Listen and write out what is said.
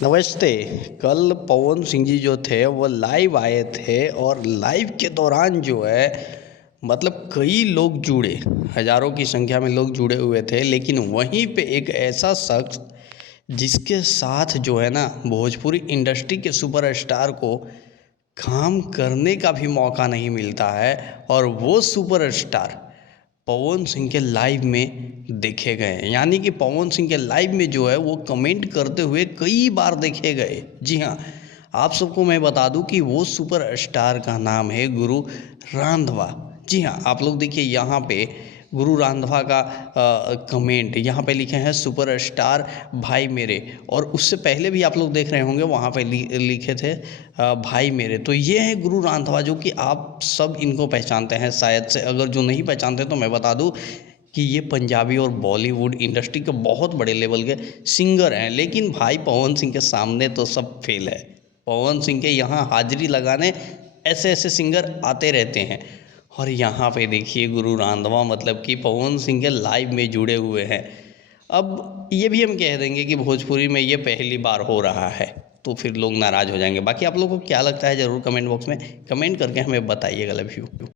नमस्ते। कल पवन सिंह जी जो थे वो लाइव आए थे और लाइव के दौरान जो है मतलब कई लोग जुड़े, हज़ारों की संख्या में लोग जुड़े हुए थे। लेकिन वहीं पे एक ऐसा शख्स जिसके साथ जो है ना भोजपुरी इंडस्ट्री के सुपरस्टार को काम करने का भी मौका नहीं मिलता है, और वो सुपरस्टार पवन सिंह के लाइव में देखे गए। यानी कि पवन सिंह के लाइव में जो है वो कमेंट करते हुए कई बार देखे गए। जी हाँ, आप सबको मैं बता दूं कि वो सुपरस्टार का नाम है गुरु रांधवा। जी हाँ, आप लोग देखिए यहाँ पे गुरु रांधवा का कमेंट यहाँ पे लिखे हैं सुपरस्टार भाई मेरे, और उससे पहले भी आप लोग देख रहे होंगे वहाँ पे लिखे थे भाई मेरे। तो ये है गुरु रांधवा, जो कि आप सब इनको पहचानते हैं शायद से। अगर जो नहीं पहचानते तो मैं बता दूं कि ये पंजाबी और बॉलीवुड इंडस्ट्री के बहुत बड़े लेवल के सिंगर हैं। लेकिन भाई पवन सिंह के सामने तो सब फेल है। पवन सिंह के यहाँ हाजिरी लगाने ऐसे ऐसे सिंगर आते रहते हैं, और यहाँ पे देखिए गुरु रांधवा मतलब कि पवन सिंह के लाइव में जुड़े हुए हैं। अब ये भी हम कह देंगे कि भोजपुरी में ये पहली बार हो रहा है, तो फिर लोग नाराज़ हो जाएंगे। बाकी आप लोगों को क्या लगता है ज़रूर कमेंट बॉक्स में कमेंट करके हमें बताइएगा। Love you.